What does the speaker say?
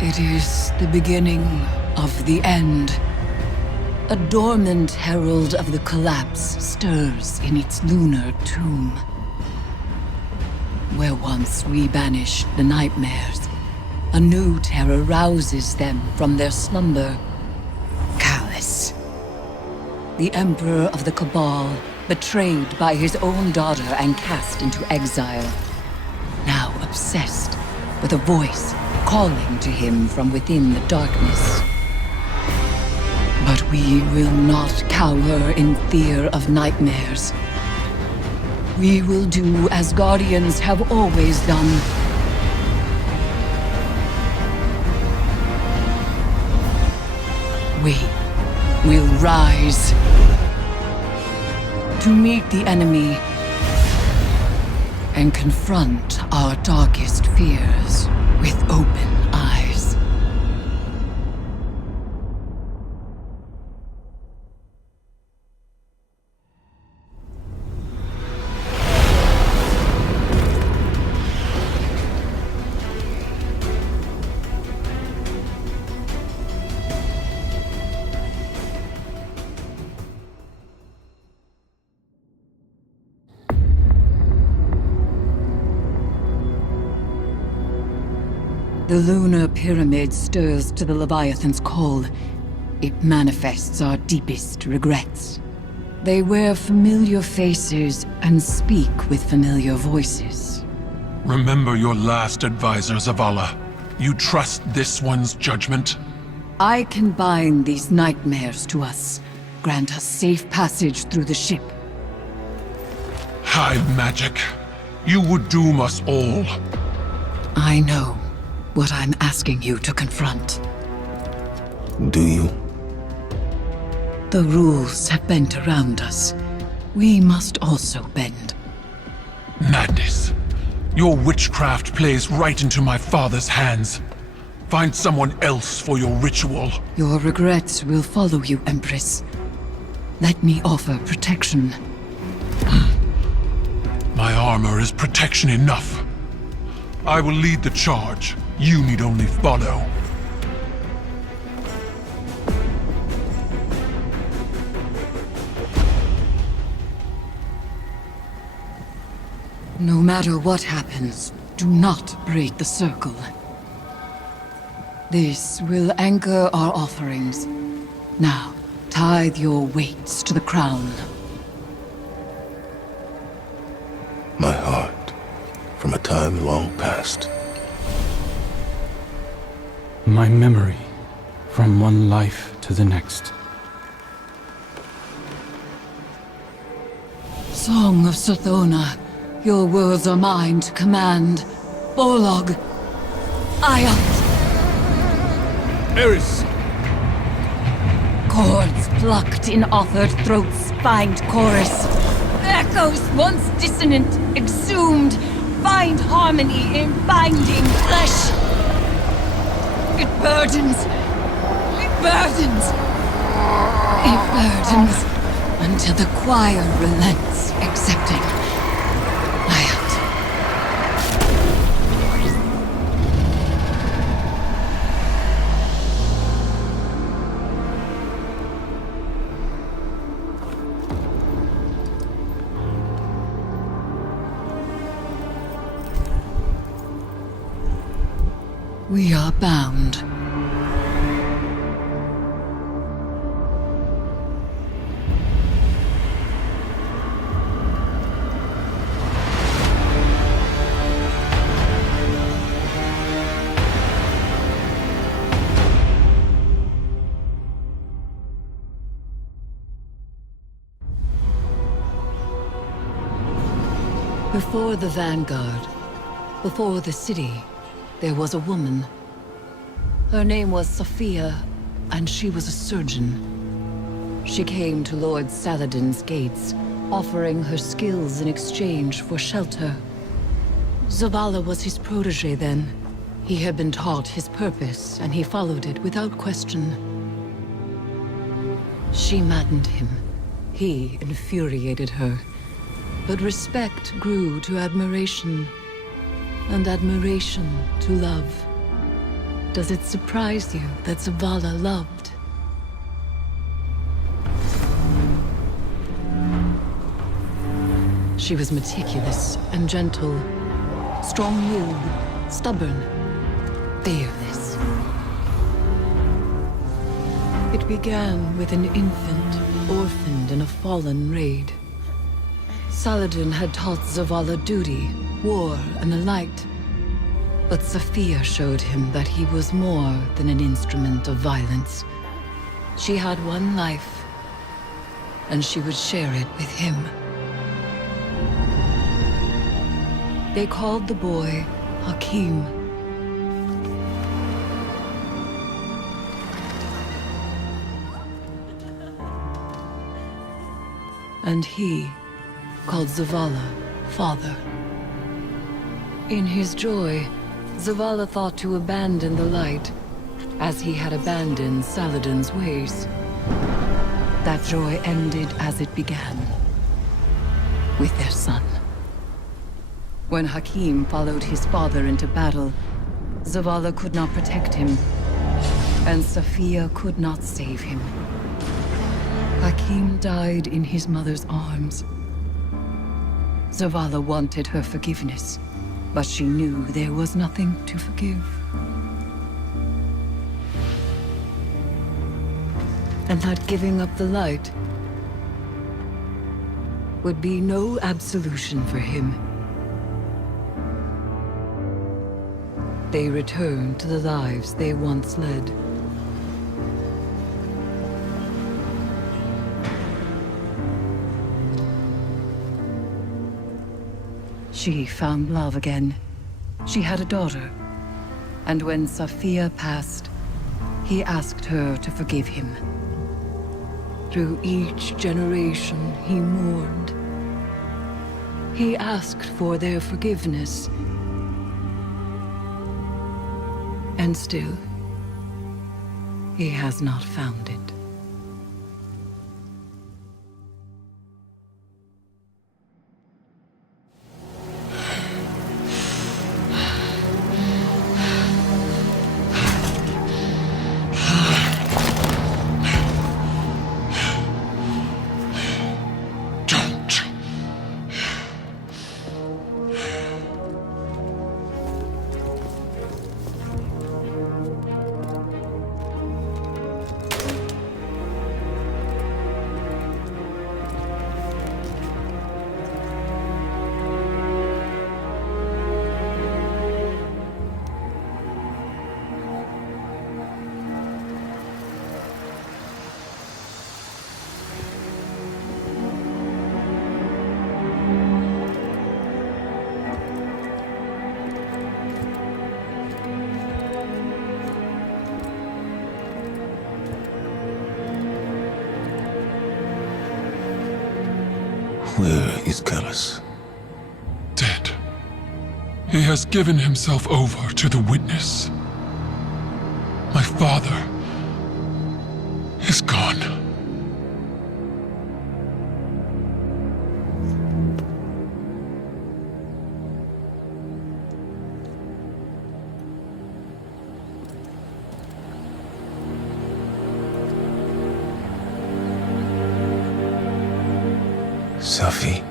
It is the beginning of the end. A dormant herald of the collapse stirs in its lunar tomb. Where once we banished the nightmares, a new terror rouses them from their slumber. Calus, the Emperor of the Cabal, betrayed by his own daughter and cast into exile. Now obsessed with a voice calling to him from within the darkness. But we will not cower in fear of nightmares. We will do as Guardians have always done. We will rise to meet the enemy and confront our darkest fears with open eyes. The lunar pyramid stirs to the Leviathan's call. It manifests our deepest regrets. They wear familiar faces and speak with familiar voices. Remember your last advisor, Zavala. You trust this one's judgment? I can bind these nightmares to us, grant us safe passage through the ship. Hive magic. You would doom us all. I know what I'm asking you to confront. Do you? The rules have bent around us. We must also bend. Madness. Your witchcraft plays right into my father's hands. Find someone else for your ritual. Your regrets will follow you, Empress. Let me offer protection. My armor is protection enough. I will lead the charge. You need only follow. No matter what happens, do not break the circle. This will anchor our offerings. Now, tithe your weights to the crown. My heart, from a time long past. My memory, from one life to the next. Song of Sothona, your words are mine to command. Bolog, Iont. Eris! Chords plucked in offered throats find chorus. Echoes once dissonant, exhumed, find harmony in binding flesh. It burdens. It burdens. It burdens until the choir relents, accepting. Iont. We are bound. Before the vanguard, before the city, there was a woman. Her name was Sophia, and she was a surgeon. She came to Lord Saladin's gates, offering her skills in exchange for shelter. Zavala was his protege then. He had been taught his purpose, and he followed it without question. She maddened him. He infuriated her. But respect grew to admiration, and admiration to love. does it surprise you that Zavala loved? She was meticulous and gentle, strong-willed, stubborn, fearless. It began with an infant, orphaned in a fallen raid. Saladin had taught Zavala duty, war, and the light. But Sophia showed him that he was more than an instrument of violence. She had one life, and she would share it with him. They called the boy Hakim. And he called Zavala father. In his joy, Zavala thought to abandon the light, as he had abandoned Saladin's ways. That joy ended as it began, with their son. When Hakim followed his father into battle, Zavala could not protect him, and Sophia could not save him. Hakim died in his mother's arms. Zavala wanted her forgiveness, but she knew there was nothing to forgive. And that giving up the light would be no absolution for him. They returned to the lives they once led. She found love again. She had a daughter. And when Sophia passed, he asked her to forgive him. Through each generation, he mourned. He asked for their forgiveness. And still, he has not found it. Where is Calus? Dead. He has given himself over to the witness. My father is gone. Safi.